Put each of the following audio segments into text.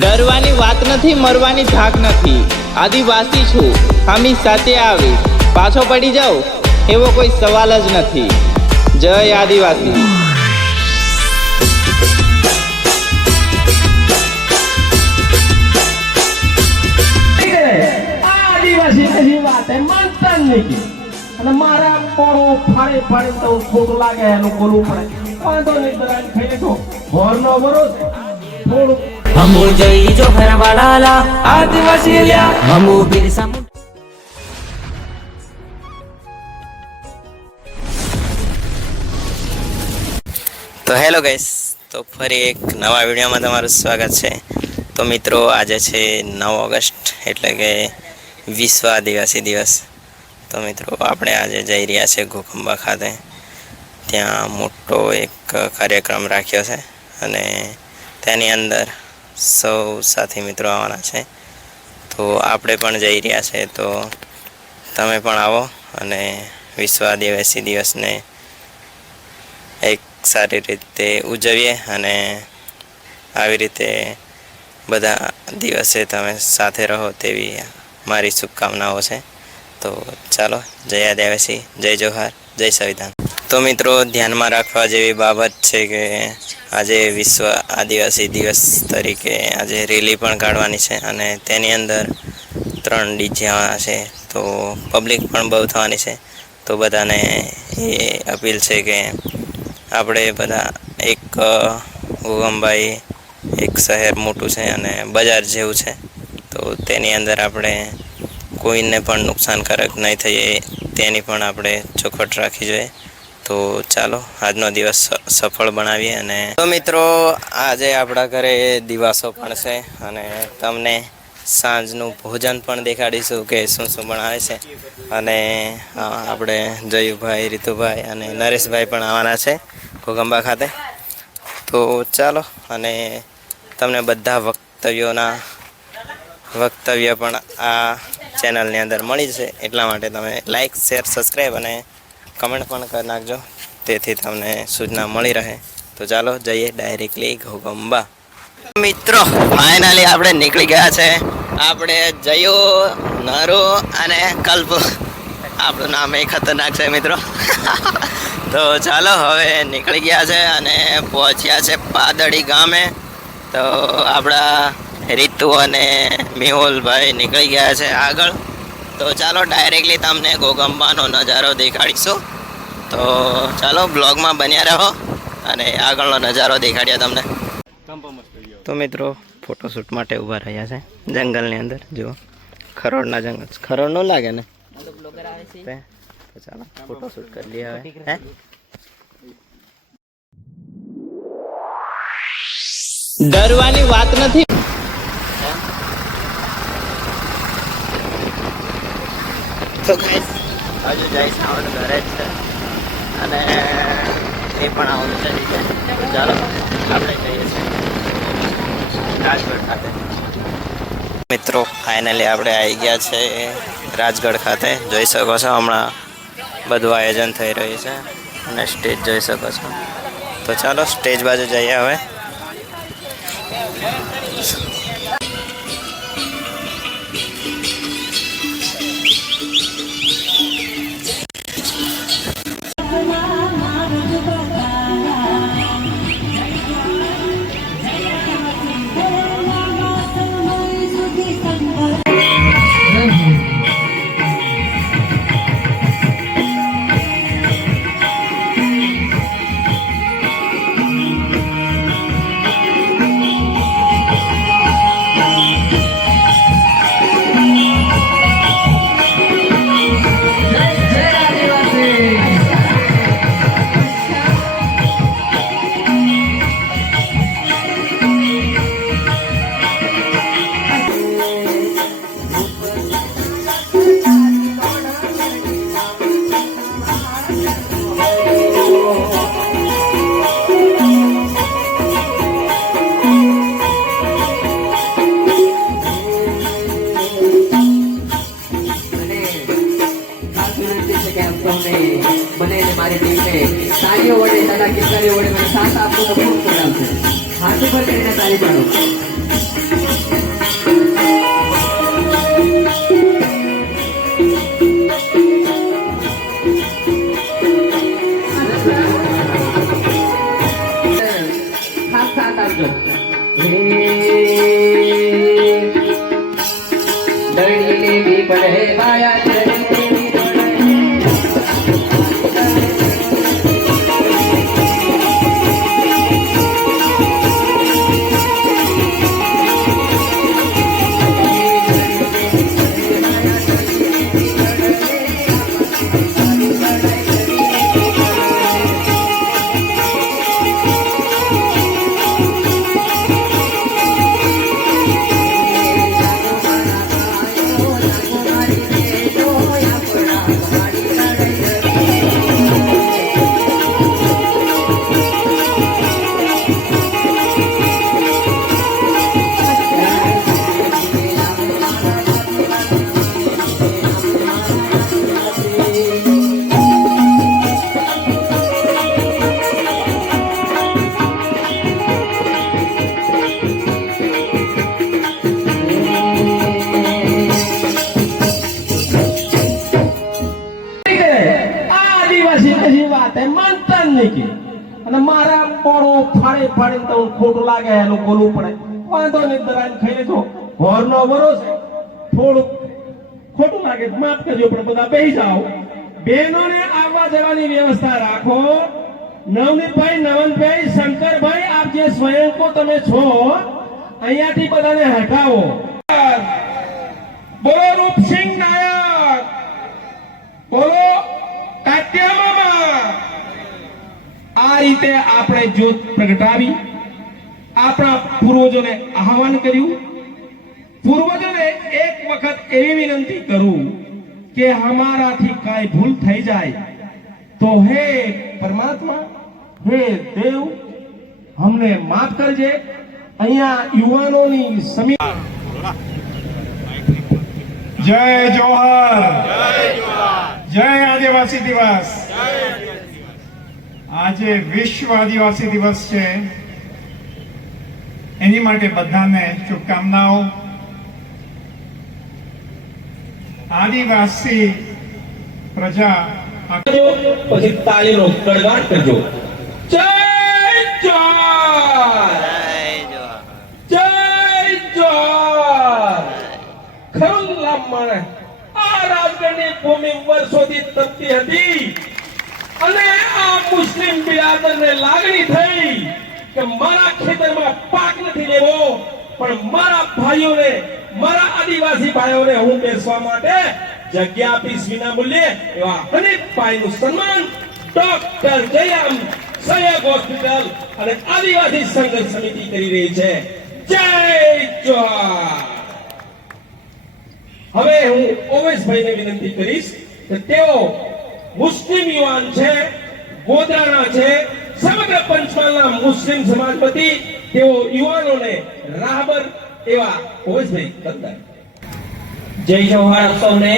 ડરવાની વાત નથી, મરવાની ધાક નથી. આદિવાસી છું, હમી સાથે આવીશ. પાછો પડી જાઉં એવો કોઈ સવાલ જ નથી. જય આદિવાસી. આદિવાસી વાત માનતા નહીં અને મારા પોરો ફાડે ફાડે તો ખોટું લાગે એનું બોલવું પડે. વાંધો નહીં, દરાજ ખાઈ તો ઘરનો ભરોસે થોડું हमू जई जो घर वाला आदिवासी ल्या हमू बिरसा તો હેલો ગાઈસ, તો ફરી એક નવા વિડીયોમાં તમારું સ્વાગત છે. તો મિત્રો, આજે છે 9 ઓગસ્ટ એટલે કે વિશ્વ આદિવાસી દિવસ. તો મિત્રો, આપણે આજે જઈ રહ્યા છે ઘોઘંબા ખાતે. ત્યાં મોટો એક કાર્યક્રમ રાખ્યો છે અને તેની અંદર સૌ સાથી મિત્રો આવવાના છે. તો આપણે પણ જઈ રહ્યા છે. તો તમે પણ આવો અને વિશ્વ આદિવાસી દિવસને એક સારી રીતે ઉજવીએ અને આવી રીતે બધા દિવસે તમે સાથે રહો તેવી મારી શુભકામનાઓ છે. તો ચાલો, જય આદિવાસી, જય જોહાર, જય સંવિધાન. તો મિત્રો, ધ્યાનમાં રાખવા જેવી બાબત છે કે આજે વિશ્વ આદિવાસી દિવસ તરીકે આજે રેલી પણ કાઢવાની છે અને તેની અંદર 3 ડીજે આવવાના છે. તો પબ્લિક પણ બહુ થવાની છે. તો બધાને એ અપીલ છે કે આપણે બધા એક ઘોઘંબા એક શહેર મોટું છે અને બજાર જેવું છે. તો તેની અંદર આપણે કોઈને પણ નુકસાનકારક નહીં થઈએ તેની પણ આપણે ચોખવટ રાખવી જોઈએ. તો ચાલો, આજનો દિવસ સફળ બનાવીએ. અને તો મિત્રો, આજે આપણા ઘરે દિવાસો પણ છે અને તમને સાંજનું ભોજન પણ દેખાડીશું કે શું શું બનાવે છે. અને આપણે જયુભાઈ, રીતુભાઈ અને નરેશભાઈ પણ આવવાના છે ઘોઘંબા ખાતે. તો ચાલો, અને તમને બધા વક્તવ્ય પણ આ ચેનલની અંદર મળી જશે. એટલા માટે તમે લાઈક, શેર, સબસ્ક્રાઈબ અને કમેન્ટ પણ કરી નાખજો, તેથી તમને સૂચના મળી રહે. તો ચાલો, જઈએ ડાયરેક્ટલી ઘોઘંબા. મિત્રો, ફાઇનલી આપણે નીકળી ગયા છે. આપણે જયો, નરો અને કલ્પ. આપણું નામ એ ખતરનાક છે મિત્રો. તો ચાલો, હવે નીકળી ગયા છે અને પહોંચ્યા છે પાદડી ગામે. તો આપણા રીતુ અને મેહુલભાઈ નીકળી ગયા છે આગળ. તો ચાલો, ડાયરેક્ટલી તમને ઘોઘંબાનો નજારો દેખાડીશું. તો ચાલો, બ્લોગમાં બન્યા રહો અને આગળનો નજારો દેખાડ્યા તમને. તો મિત્રો, ફોટોશૂટ માટે ઊભા રહ્યા છે જંગલની અંદર. જુઓ, ખરોડના જંગલ. ખરોડ ન લાગે ને? તો ચાલો, ફોટોશૂટ કરી લઈએ હવે. ડરવાની વાત નથી. તો ગાઈસ, હજુ જઈશ આવવાનું ઘરે જ છે અને એ પણ આવવાનું છે. ચાલો, આપણે જઈએ છીએ રાજગઢ ખાતે. મિત્રો, ફાઇનલી આપણે આવી ગયા છે રાજગઢ ખાતે. જોઈ શકો છો, હમણાં બધું આયોજન થઈ રહ્યું છે અને સ્ટેજ જોઈ શકો છો. તો ચાલો, સ્ટેજ બાજુ જઈએ હવે. મારી ટીમને તાળીઓ વડે તથા કિસ્સારીઓ વડે મને સાથ આપવું તો ખૂબ ખરાબ છે. હાથ ઉપર કરીને તાળી પાડો. નાખજો દરડી લેવી પડે માયા દરડી લેવી પડે માનતા જ નહીં કે અને મારા પોળો ફાડે ફાડીને તો ખોટું લાગે એનું બોલવું પડે વાંધો નહીં દરાઈને ખાઈ લેજો ઘરનો વરો છે થોડું ખોટું લાગે માફ કરજો પણ બધા બેસી જાઓ બહેનોને આવવા જવાની વ્યવસ્થા રાખો નવનીતભાઈ નવનભાઈ શંકરભાઈ આપ જે સ્વયંકો તમે છો અહીંયાથી બધાને હટાવો બોલો રૂપસિંહ નાયક બોલો કાત્યામામા આ રીતે આપણે જ્યોત પ્રગટાવી આપણા પૂર્વજોને આહવાન કર્યું પૂર્વજોને એક વખત એવી વિનંતી કરું કે હમારાથી કાંઈ ભૂલ થઈ જાય તો હે પરમાત્મા હે દેવ અમને માફ કરજે અહીંયા યુવાનોની સમિતિ જય જોહર જય આદિવાસી દિવસ આજે વિશ્વ આદિવાસી દિવસ છે એની માટે બધાને શુભકામનાઓ આદિવાસી પ્રજા પછી તાળીનો ગડગડાટ કરજો જય જોહર જય જોહર ખરું લાંબા આ રાજગઢની ભૂમિ વર્ષોથી તપતી હતી અને આ મુસ્લિમ બિરાદરને લાગણી થઈ કે મારા ખેતરમાં પાક નથી લેવો પણ મારા ભાઈઓને મારા આદિવાસી ભાઈઓને હું બેસવા માટે જગ્યા આપીશ વિના મૂલ્યે એવા હનીફભાઈનું સન્માન ડોક્ટર જયરામ સહયોગ હોસ્પિટલ અને આદિવાસી સંઘર્ષ સમિતિ કરી રહી છે જય જોહર હવે હું ઓવેશભાઈને વિનંતી કરીશ કે તેઓ મુસ્લિમ યુવાન છે ગોધરાના છે સમગ્ર પંચમહાલના મુસ્લિમ સમાજ વતી તેઓ યુવાનોને રાહબર એવા ઓવેશભાઈ કરતા જય જોહર આપ સૌને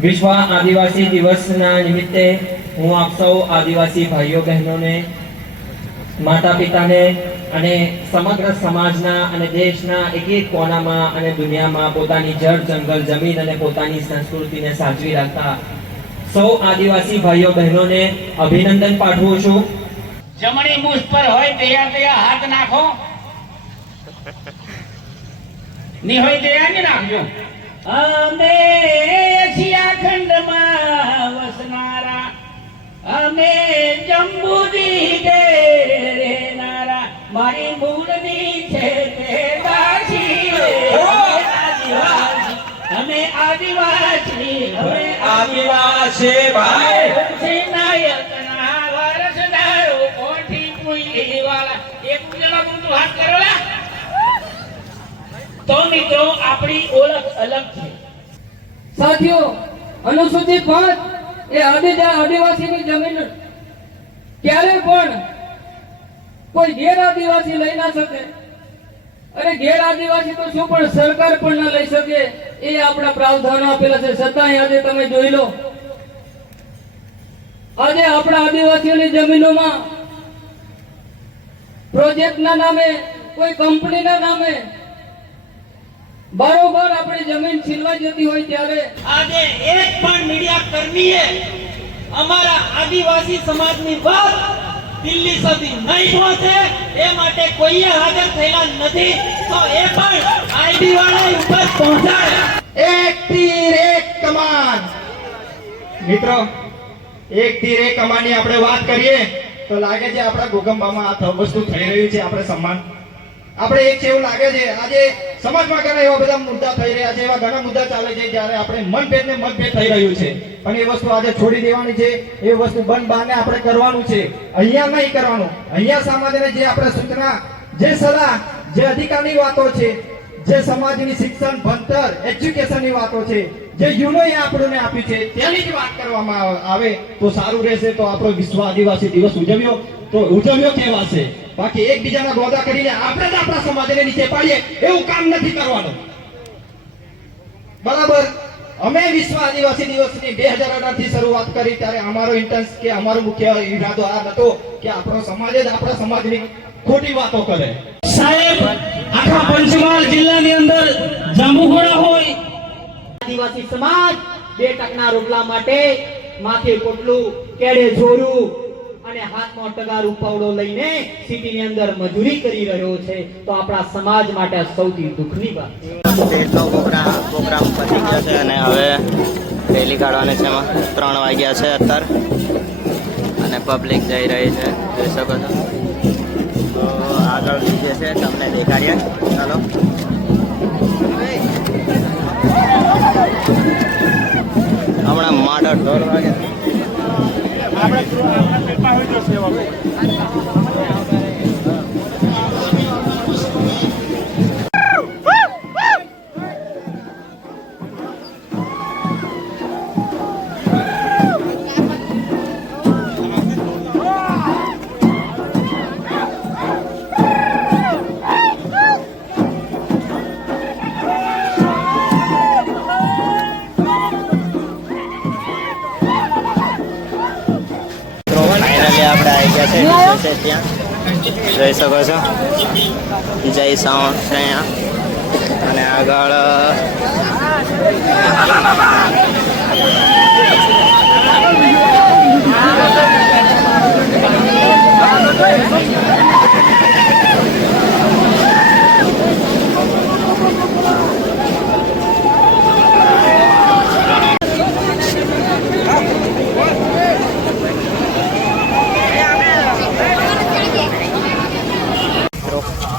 વિશ્વ આદિવાસી દિવસના નિમિત્તે હું આપ સૌ આદિવાસી ભાઈઓ બહેનોને માતા પિતાને અને સમગ્ર સમાજના અને દેશના એક એક કોનામાં અને દુનિયામાં પોતાની જળ જંગલ જમીન અને પોતાની સંસ્કૃતિને સાચવી રાખતા સૌ આદિવાસી ભાઈઓ બહેનોને અભિનંદન પાઠવું છું જમણી મુઠ પર હોય તૈયાર હાથ નાખો ની હોય તૈયાર ને નાખજો અમે એશિયા ખંડમાં વસનારા અમે જંબુદી રહેનારા મારી મૂળની છે તે દાસી અમે આદિવાસી ભાઈ નાયકના વારસદારો કોઠી પુઈ વાળા એક જણા ઊંધું હાથ કરો લા તો મિત્રો આપણી ઓળખ અલગ છે સાથીઓ અનુસૂચિત પાંચ એ આદિવાસીની જમીન ક્યારે પણ કોઈ ગેર આદિવાસી લઈ ના શકે અરે ગેર આદિવાસી તો શું પણ સરકાર પણ ના લઈ શકે એ આપણા પ્રાવધાનો આપેલા છે છતાંય આજે તમે જોઈ લો આજે આપણા આદિવાસીઓની જમીનોમાં પ્રોજેક્ટના નામે કોઈ કંપનીના નામે બારોબાર આપણી જમીન છીનવાઈ જતી હોય ત્યારે આજે એક પણ મીડિયા કર્મીએ અમારા આદિવાસી સમાજની વાત દિલ્હી સુધી નહીં પહોંચે એ માટે કોઈએ હાજર થયેલા નથી, તો એ પણ આઈડી વાળા ઉપર પહોંચાડે. એક તીર એક કમાન. મિત્રો, એક તીર એક કમાનની આપણે વાત કરીએ તો લાગે છે આપણા ગોગંબામાં આ વસ્તુ થઈ રહ્યું છે. આપણે સન્માન આપણે એક છે એવું લાગે છે. આજે સમાજમાં ઘણા એવા બધા મુદ્દા થઈ રહ્યા છે, એવા ઘણા મુદ્દા ચાલે છે જ્યારે આપણે મતભેદ ને મતભેદ થઈ રહ્યું છે, પણ એ વસ્તુ આજે છોડી દેવાની છે. એ વસ્તુ બંધ બહારને આપણે કરવાનું છે, અહીંયા નહીં કરવાનું. અહીંયા સમાજને જે આપણે સૂચના, જે સલાહ, જે અધિકારની વાતો છે, જે સમાજની શિક્ષણ, ભણતર, એજ્યુકેશનની વાતો છે, જે યુનોએ આપણને આપ્યું છે તેની જ વાત કરવામાં આવે તો સારું રહેશે. તો આપણો વિશ્વ આદિવાસી દિવસ ઉજવ્યો કહેવાશે. બાકી એકબીજાના ગોદા કરીને આપણે જ આપણા સમાજને નીચે પાડીએ એવું કામ નથી કરવાનું. બરાબર. અમે વિશ્વ આદિવાસી દિવસની 2018 થી શરૂઆત કરી ત્યારે અમારો ઇન્ટેન્સ કે અમારો મુખ્ય ઈરાદો આ હતો કે આપણો સમાજ જ આપણા સમાજની ખોટી વાતો કરે. સાહેબ, આખા પંચમહાલ જિલ્લાની અંદર જાંબુઘોડા હોય, આદિવાસી સમાજ 2 ટકના રોટલા માટે માથે પોટલું, કેડે જોરું અને હાથમાં ટગારું પાવડો લઈને સિટીની અંદર મજૂરી કરી રહ્યો છે, તો આપણા સમાજ માટે સૌથી દુઃખની વાત છે. સ્ટેટનો પ્રોગ્રામ પતી ગયો છે અને હવે રેલી કાઢવાની છે. એમાં 3 વાગ્યા છે અત્યારે અને પબ્લિક જઈ રહી છે, જોઈ શકો છો. તો આગળ જે છે તમને દેખાડીએ. ચાલો. હમણાં માડો ઢોર વાગે. આપણે આવી ગયા છે DJ છે ત્યાં, જોઈ શકો છો. જય સાઉન્ડ છે અહીંયા અને આગળ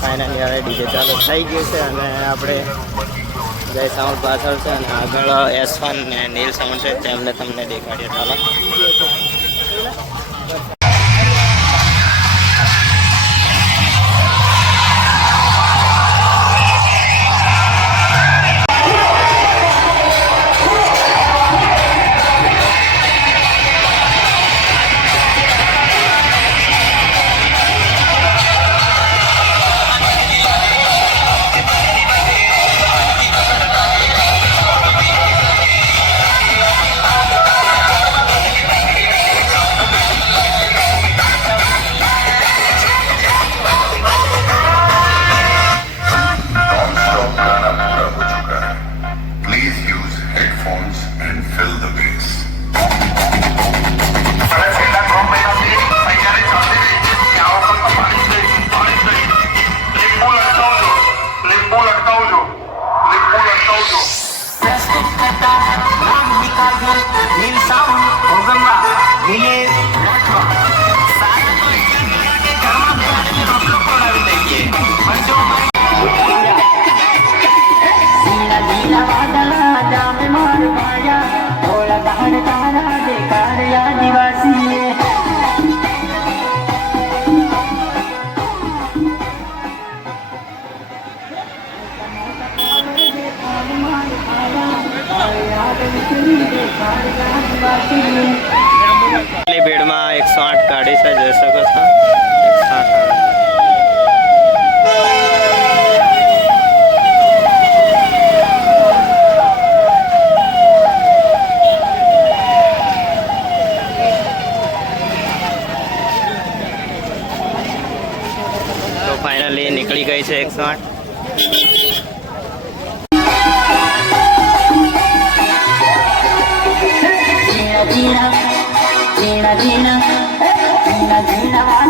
ફાઇનલી હવે ડીજે ચાલુ થઈ ગયું છે અને આપણે જય સાઉન્ડ પાછળ છે અને આગળ S1 ને નીલ સાઉન્ડ છે તેમને તમને દેખાડીએ. ચાલો. ભીડમાં 108 ગાડી છે, જોઈ શકો છો. 108 તો ફાઇનલી નીકળી ગઈ છે 108. Gina, Gina, Gina, Gina, Gina, Gina,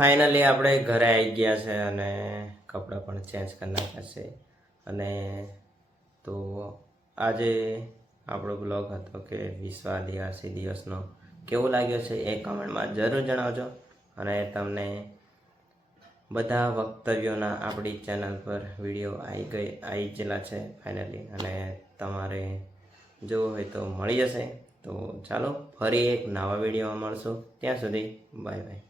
finally આપણે ઘરે આવી ગયા છે અને કપડાં પણ ચેન્જ કરી નાખ્યા છે. અને તો આજે આપણો બ્લોગ હતો કે વિશ્વ આદિવાસી દિવસનો કેવો લાગ્યો છે એ કમેન્ટમાં જરૂર જણાવજો. અને તમને બધા વક્તવ્યોના આપણી ચેનલ પર વિડીયો આવી ગયેલા છે ફાઇનલી, અને તમારે જોવું હોય તો મળી જશે. તો ચાલો ફરી એક નવા વિડીયોમાં મળશું. ત્યાં સુધી બાય બાય.